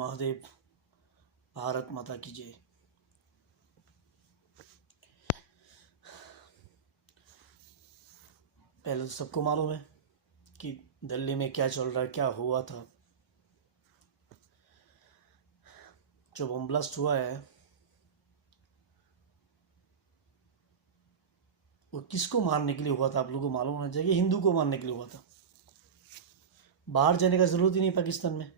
महादेव। भारत माता की जय। पहले तो सबको मालूम है कि दिल्ली में क्या चल रहा है, क्या हुआ था। जो बम ब्लास्ट हुआ है वो किसको मारने के लिए हुआ था आप लोगों को मालूम होना चाहिए। हिंदू को मारने के लिए हुआ था। बाहर जाने का ज़रूरत ही नहीं पाकिस्तान में,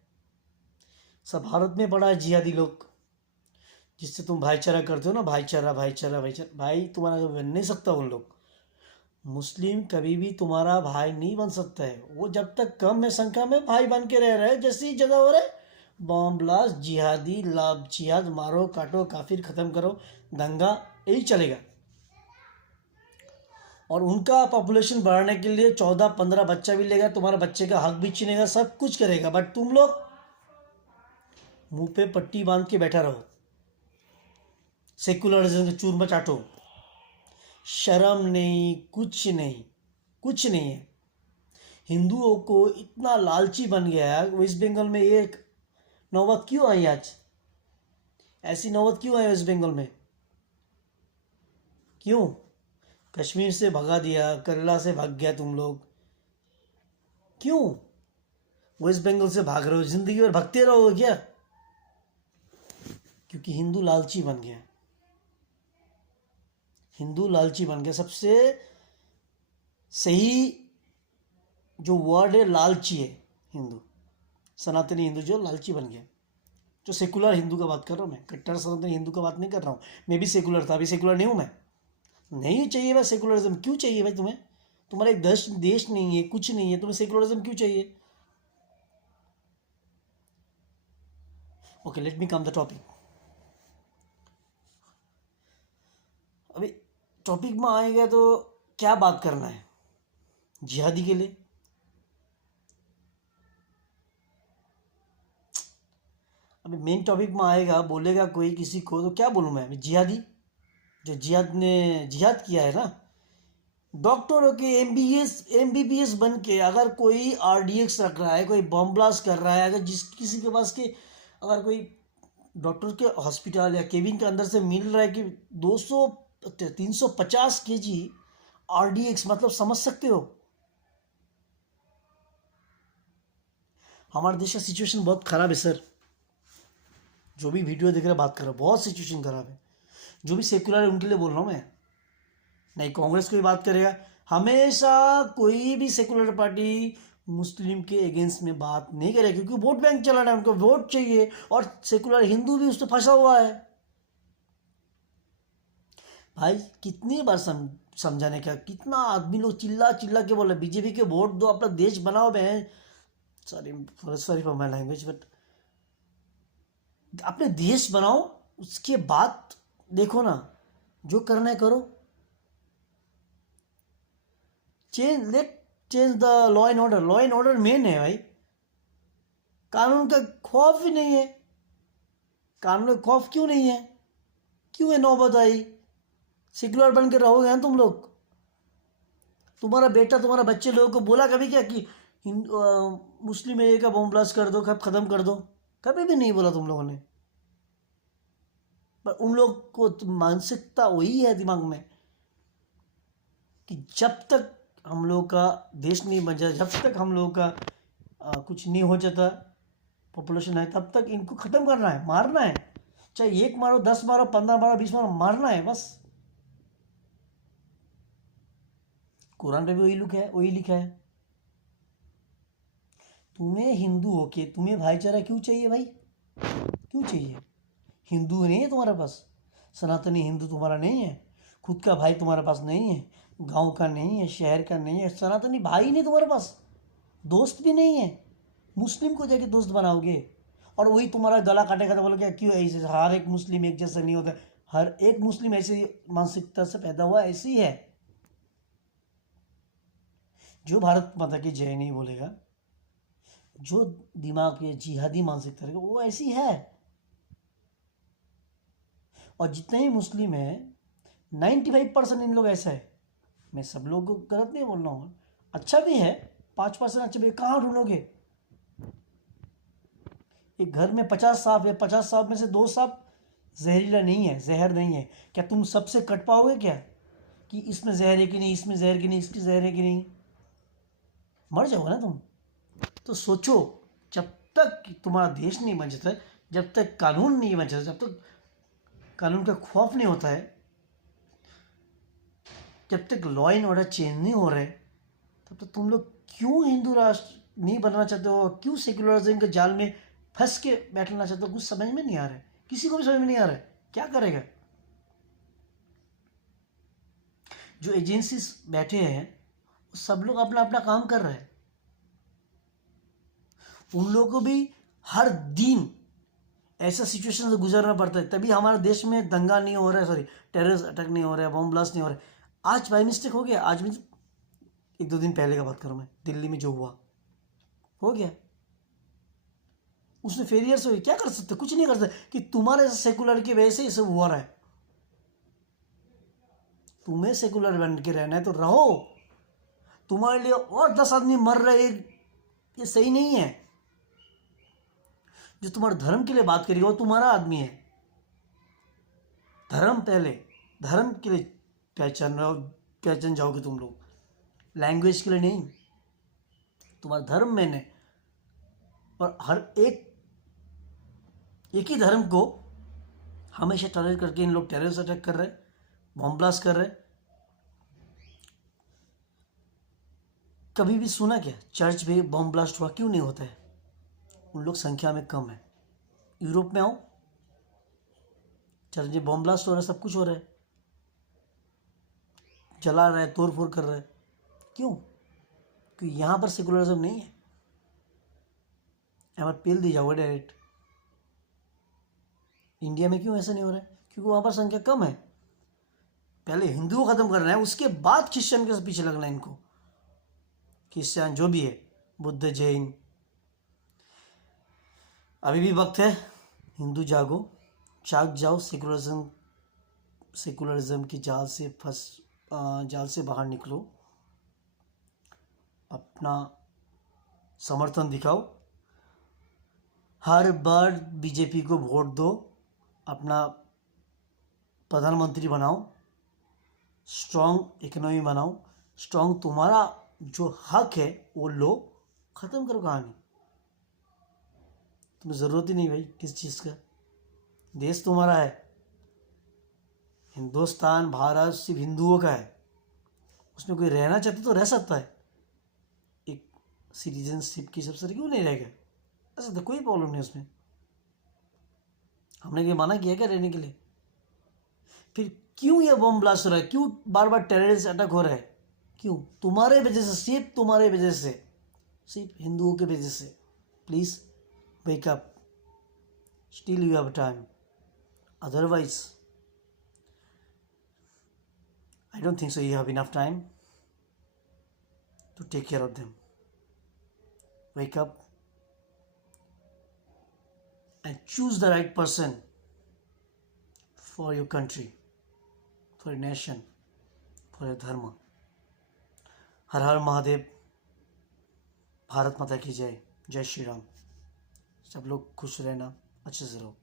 सब भारत में पड़ा है जिहादी लोग, जिससे तुम भाईचारा करते हो ना, भाईचारा भाईचारा भाईचारा। भाई तुम्हारा बन नहीं सकता। उन लोग मुस्लिम कभी भी तुम्हारा भाई नहीं बन सकता है। वो जब तक कम है संख्या में भाई बन के रह रहे, जैसे ही जगह हो रहा है बम ब्लास्ट, जिहादी लाभ, जिहाद, मारो काटो, काफिर खत्म करो, दंगा, यही चलेगा। और उनका पॉपुलेशन बढ़ाने के लिए 14-15 बच्चा भी लेगा, तुम्हारे बच्चे का हक भी छीनेगा, सब कुछ करेगा। बट तुम लोग मुंह पे पट्टी बांध के बैठा रहो, सेकुलरिज्म के चूरमा चाटो। शर्म नहीं, कुछ नहीं, कुछ नहीं है। हिंदुओं को इतना लालची बन गया है। वेस्ट बंगाल में ये नौबत क्यों आई आज? ऐसी नौबत क्यों आई वेस्ट बंगाल में? क्यों? कश्मीर से भगा दिया, केरला से भाग गया तुम लोग, क्यों वेस्ट बंगाल से भाग रहे हो? जिंदगी भर भगते रहोगे क्या? क्योंकि हिंदू लालची बन गया। हिंदू लालची बन गया। सबसे सही जो वर्ड है लालची है। हिंदू, सनातनी हिंदू जो लालची बन गया। जो सेकुलर हिंदू का बात कर रहा हूँ मैं, कट्टर सनातनी हिंदू का बात नहीं कर रहा हूँ। मैं भी सेकुलर था, अभी सेकुलर नहीं हूँ मैं। नहीं चाहिए भाई सेकुलरिज्म। क्यों चाहिए भाई तुम्हें? तुम्हारा एक देश नहीं है, कुछ नहीं है, तुम्हें सेकुलरिज्म क्यों चाहिए? Okay, let me come the topic. अभी टॉपिक में आएगा तो क्या बात करना है जिहादी के लिए? अभी मेन टॉपिक में आएगा, बोलेगा कोई किसी को तो क्या बोलूँ मैं? जिहादी, जो जिहाद ने जिहाद किया है ना, डॉक्टरों के एमबीबीएस बन के अगर कोई आरडीएक्स रख रहा है, कोई बम ब्लास्ट कर रहा है, अगर जिस किसी के पास के अगर कोई डॉक्टर के हॉस्पिटल या केबिन के अंदर से मिल रहा है कि 200 350 केजी आरडीएक्स, मतलब समझ सकते हो हमारे देश का सिचुएशन बहुत खराब है सर। जो भी वीडियो देख रहे बात कर रहे, बहुत सिचुएशन खराब है। जो भी सेक्युलर है उनके लिए बोल रहा हूँ मैं, नहीं कांग्रेस कोई बात करेगा। हमेशा कोई भी सेकुलर पार्टी मुस्लिम के अगेंस्ट में बात नहीं करेगा, क्योंकि वोट बैंक चला रहा है, उनको वोट चाहिए। और सेकुलर हिंदू भी उसमें फंसा हुआ है। भाई कितनी बार समझाने का, कितना आदमी लोग चिल्ला चिल्ला के बोले बीजेपी के वोट दो, अपना देश बनाओ। बहन sorry for my language, but अपने देश बनाओ, उसके बाद देखो ना, जो करना है करो। Change the law and order. Law and order main है भाई। कानून का खौफ ही नहीं है। कानून का खौफ क्यों नहीं है? क्यों है नौबत आई? सेक्युलर बन के रहोगे ना तुम लोग? तुम्हारा बेटा, तुम्हारा बच्चे लोगों को बोला कभी क्या कि मुस्लिम एरिया का बम ब्लास्ट कर दो, कब खत्म कर दो? कभी भी नहीं बोला तुम लोगों ने। पर उन लोग को मानसिकता वही है दिमाग में कि जब तक हम लोग का देश नहीं बन जाता, जब तक हम लोग का कुछ नहीं हो जाता, पॉपुलेशन है, तब तक इनको ख़त्म करना है, मारना है। चाहे 1 मारो, 10 मारो, 15 मारो, 20 मारो, मारना है बस। कुरान पे भी वही लिखा है। तुम्हें हिंदू होके तुम्हें भाईचारा क्यों चाहिए भाई? क्यों चाहिए? हिंदू नहीं है तुम्हारे पास, सनातनी हिंदू तुम्हारा नहीं है, खुद का भाई तुम्हारे पास नहीं है, गांव का नहीं है, शहर का नहीं है, सनातनी भाई नहीं तुम्हारे पास, दोस्त भी नहीं है। मुस्लिम को जाके दोस्त बनाओगे और वही तुम्हारा गला काटेगा तो बोलोगे क्यों ऐसे? हर एक मुस्लिम एक जैसा नहीं होता। हर एक मुस्लिम ऐसे मानसिकता से पैदा हुआ, ऐसी है। जो भारत माता की जय नहीं बोलेगा, जो दिमाग ये जिहादी मानसिकता रहेगा, वो ऐसी है। और जितने ही मुस्लिम हैं 95% इन लोग ऐसा है। मैं सब लोगों को गलत नहीं बोल रहा हूँ, अच्छा भी है। 5% अच्छा भी है। कहाँ ढूंढोगे? एक घर में 50 सांप है, 50 सांप में से 2 सांप जहरीला नहीं है, जहर नहीं है, क्या तुम सबसे कट पाओगे क्या कि इसमें जहर है कि नहीं, इसमें जहर कि नहीं, इसकी जहर है कि नहीं? मर जाओगे ना तुम। तो सोचो, जब तक तुम्हारा देश नहीं बन जाता, जब तक कानून नहीं बन जाता, जब तक कानून का खौफ नहीं होता है, जब तक लॉ एंड ऑर्डर चेंज नहीं हो रहे, तब तक तुम लोग क्यों हिंदू राष्ट्र नहीं बनना चाहते हो, क्यों सेक्युलरिज्म के जाल में फंस के बैठना चाहते हो? कुछ समझ में नहीं आ रहा है, किसी को भी समझ में नहीं आ रहा है क्या करेगा। जो एजेंसीज बैठे हैं सब लोग अपना अपना काम कर रहे हैं, उन लोगों को भी हर दिन ऐसा सिचुएशन से गुजरना पड़ता है, तभी हमारे देश में दंगा नहीं हो रहा है, सॉरी टेररिस्ट अटैक नहीं हो रहा है, बम ब्लास्ट नहीं हो रहा है। आज बाई मिस्टेक हो गया, आज मैं 1-2 दिन पहले का बात करूं, मैं दिल्ली में जो हुआ हो गया, उसने फेलियर्स हुए, क्या कर सकते, कुछ नहीं कर सकते कि तुम्हारे सेकुलर की वजह से ये सब हुआ रहा है। तुम्हें सेकुलर बन के रहना है तो रहो, तुम्हारे लिए और 10 आदमी मर रहे, ये सही नहीं है। जो तुम्हारे धर्म के लिए बात करेगा वो तुम्हारा आदमी है। धर्म पहले, धर्म के लिए पहचान जाओगे तुम लोग, लैंग्वेज के लिए नहीं। तुम्हारा धर्म मैंने, और हर एक ही धर्म को हमेशा टॉलरेट करके इन लोग टेररिस्ट अटैक कर रहे, बॉम्ब ब्लास्ट कर रहे। कभी भी सुना क्या चर्च में बॉम्ब ब्लास्ट हुआ? क्यों नहीं होता है? उन लोग संख्या में कम है। यूरोप में आओ, चर्च में बॉम्ब ब्लास्ट हो रहा है, सब कुछ हो रहा है, जला रहा है, तोड़ फोड़ कर रहा है। क्यों? क्योंकि यहाँ पर सेकुलरिज्म नहीं है, यहाँ पर पेल दी जाओगे डायरेक्ट। इंडिया में क्यों ऐसा नहीं हो रहा है? क्योंकि वहाँ पर संख्या कम है। पहले हिंदुओं को खत्म करना है, उसके बाद क्रिश्चियन के पीछे लगना है इनको। क्रिश्चियन जो भी है, बुद्ध, जैन, अभी भी वक्त है, हिंदू जागो, जाग जाओ, सेकुलरिज्म की जाल से बाहर निकलो, अपना समर्थन दिखाओ, हर बार बीजेपी को वोट दो, अपना प्रधानमंत्री बनाओ, स्ट्रॉन्ग इकोनॉमी बनाओ, स्ट्रॉन्ग तुम्हारा जो हक है वो लो, ख़त्म करो कहानी। तुम्हें ज़रूरत ही नहीं भाई किस चीज़ का, देश तुम्हारा है, हिंदुस्तान भारत सिर्फ हिंदुओं का है, उसमें कोई रहना चाहता तो रह सकता है, एक सिटीजनशिप की सबसे क्यों नहीं रहेगा? ऐसा तो कोई प्रॉब्लम नहीं उसमें, हमने क्या मना किया क्या रहने के लिए? फिर क्यों ये बम ब्लास्ट हो रहा है, क्यों बार बार टेररिस्ट अटैक हो रहा है? क्यों? तुम्हारे वजह से, सिर्फ तुम्हारे वजह से, सिर्फ हिंदुओं के वजह से। Please wake up, still you have time, otherwise I don't think so you have enough time to take care of them. Wake up and choose the right person for your country, for your nation, for your dharma. हर हर महादेव, भारत माता की जय, जय श्री राम। सब लोग खुश रहना, अच्छे से रहो।